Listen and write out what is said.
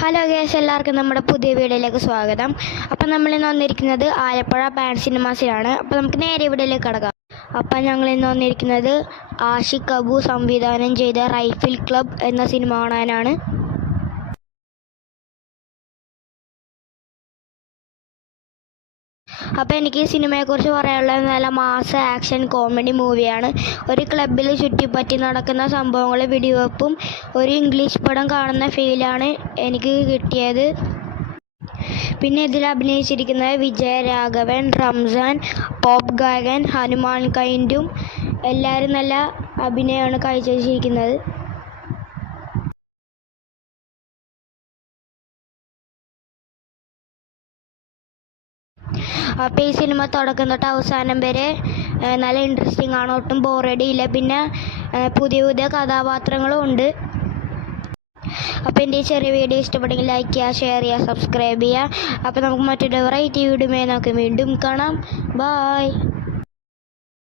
Hello guys, എല്ലാവർക്കും നമ്മുടെ പുതിയ വീഡിയോയിലേക്ക് സ്വാഗതം. അപ്പം നമ്മളിന്ന് വന്നിരിക്കുന്നത് ആലപ്പുഴ പാൻ സിനിമാസിലാണ്. അപ്പോൾ നമുക്ക് നേരെ വീഡിയോയിലേക്ക് കടക്കാം. അപ്പം ഞങ്ങളിന്ന് വന്നിരിക്കുന്നത് ആഷിഖ് അബു സംവിധാനം ചെയ്ത റൈഫിൾ ക്ലബ് എന്ന സിനിമ കാണാനാണ്. അപ്പോൾ എനിക്ക് ഈ സിനിമയെക്കുറിച്ച് പറയാനുള്ളത് നല്ല മാസ് ആക്ഷൻ കോമഡി മൂവിയാണ്. ഒരു ക്ലബിൽ ചുറ്റിപ്പറ്റി നടക്കുന്ന സംഭവങ്ങൾ വെടിവെപ്പും ഒരു ഇംഗ്ലീഷ് പടം കാണുന്ന ഫീലാണ് എനിക്ക് കിട്ടിയത്. പിന്നെ ഇതിൽ അഭിനയിച്ചിരിക്കുന്നത് വിജയരാഘവൻ, റംസാൻ, പോപ്പ് ഗായകൻ, ഹനുമാൻ കൈൻഡും എല്ലാവരും നല്ല അഭിനയമാണ് കാഴ്ചവെച്ചിരിക്കുന്നത്. അപ്പോൾ ഈ സിനിമ തുടക്കം തൊട്ട് അവസാനം വരെ നല്ല ഇൻട്രസ്റ്റിംഗ് ആണ്, ഒട്ടും ബോറടിയില്ല. പിന്നെ പുതിയ പുതിയ കഥാപാത്രങ്ങളും ഉണ്ട്. അപ്പോൾ എൻ്റെ ഈ ചെറിയ വീഡിയോ ഇഷ്ടപ്പെട്ടെങ്കിൽ ലൈക്ക് ചെയ്യുക, ഷെയർ ചെയ്യുക, സബ്സ്ക്രൈബ് ചെയ്യുക. അപ്പോൾ നമുക്ക് മറ്റൊരു വെറൈറ്റി വീഡിയോ നമുക്ക് വീണ്ടും കാണാം. ബായ്.